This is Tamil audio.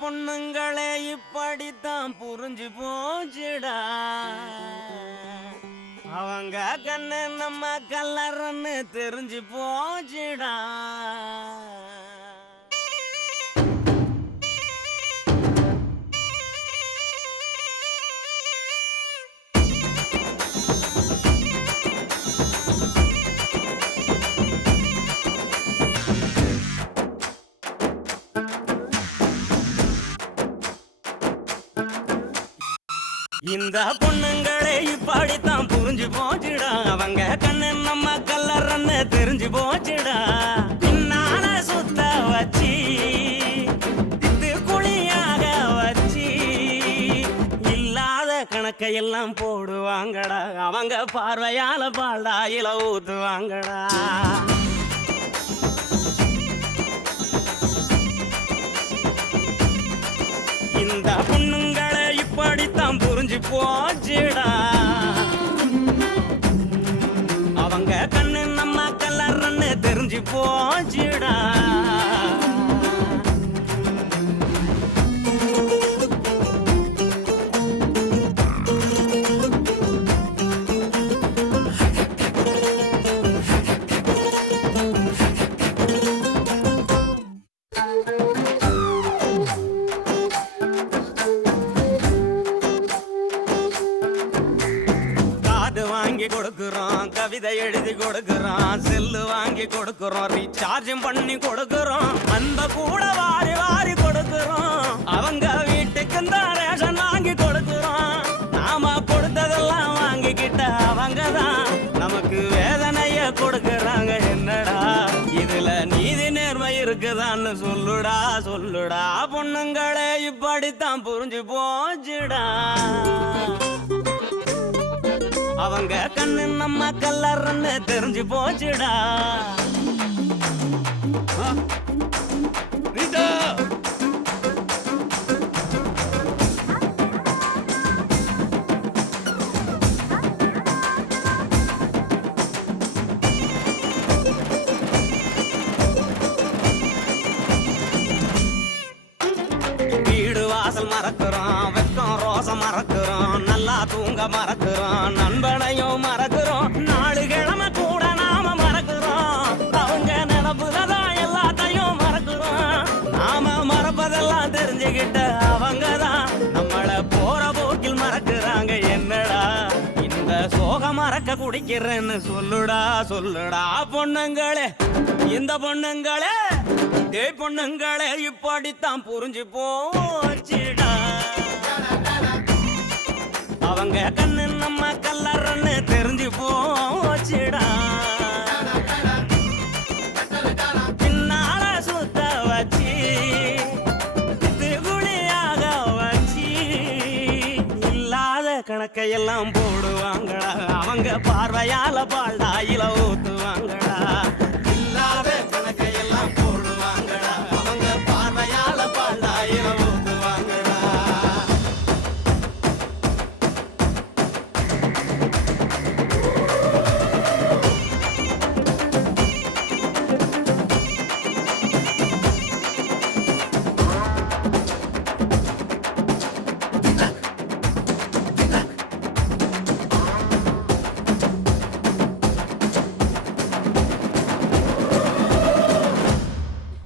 பொண்ணுங்களே இப்படித்தான் புரிஞ்சு போச்சுடா. அவங்க கண்ணு நம்ம கல்லறன்னு தெரிஞ்சு போச்சுடா. இந்த பொண்ணுங்களே இப்படித்தான் புரிஞ்சு போச்சுடா. அவங்க கண்ணு நம்ம கல்லறன்னு தெரிஞ்சு போச்சுடா. பின்னால சுத்த வச்சு இது குழியாக வச்சு இல்லாத கணக்கையெல்லாம் போடுவாங்கடா. அவங்க பார்வையால பால்டாயில ஊத்துவாங்கடா. இந்த பொண்ணுங்களை இப்படித்தான் புரிஞ்சு போச்சுடா. அவங்க கண்ணு நம்ம கல்லறன்னு தெரிஞ்சு போச்சுடா. வாங்கி கொடுக்கிறோம், கவிதை எழுதி கொடுக்கிறோம், செல்லு வாங்கி கொடுக்கிறோம், ரீசார்ஜும் பண்ணி கொடுக்கிறோம், அந்த கூட வாரி வாரி கொடுக்கிறோம். அவங்க வீட்டுக்கு தான் ரேஷன் வாங்கி கொடுக்கிறோம். நாம கொடுத்ததெல்லாம் வாங்கிக்கிட்ட அவங்க தான் நமக்கு வேதனைய கொடுக்கறாங்க. என்னடா இதுல நீதி நேர்மை இருக்குதான்னு சொல்லுடா சொல்லுடா. பொண்ணுங்களே இப்படித்தான் புரிஞ்சு போச்சுடா. அவங்க கண்ணு நம்ம கல்லறன்னு தெரிஞ்சு போச்சுடா. வீடு வாசல் மறக்கிறோம், வெக்கம் ரோசம் மறக்கிறோம், நல்லா தூங்க மறக்கிறோம், நண்பனையும் மறக்கிறோம், நாலு கிழமை கூட நாம மறக்கிறோம். அவங்க நினப்புதான் எல்லாத்தையும் மறக்கிறோம். நாம மறப்பதெல்லாம் தெரிஞ்சுக்கிட்ட அவங்க தான் நம்மள போற போக்கில் மறக்கிறாங்க. என்னடா இந்த சோக மறக்க குடிக்கிறேன்னு சொல்லுடா சொல்லுடா. பொண்ணுங்களே இந்த பொண்ணுங்களே பொண்ணுங்களே இப்படித்தான் புரிஞ்சு போச்சுடா. அவங்க கண்ணு நம்ம கல்லறன்னு தெரிஞ்சு போச்சுடா. பின்னால சுத்த வச்சு குழியாக வச்சு இல்லாத கணக்கையெல்லாம் போடுவாங்கடா. அவங்க பார்வையால பால்டாயில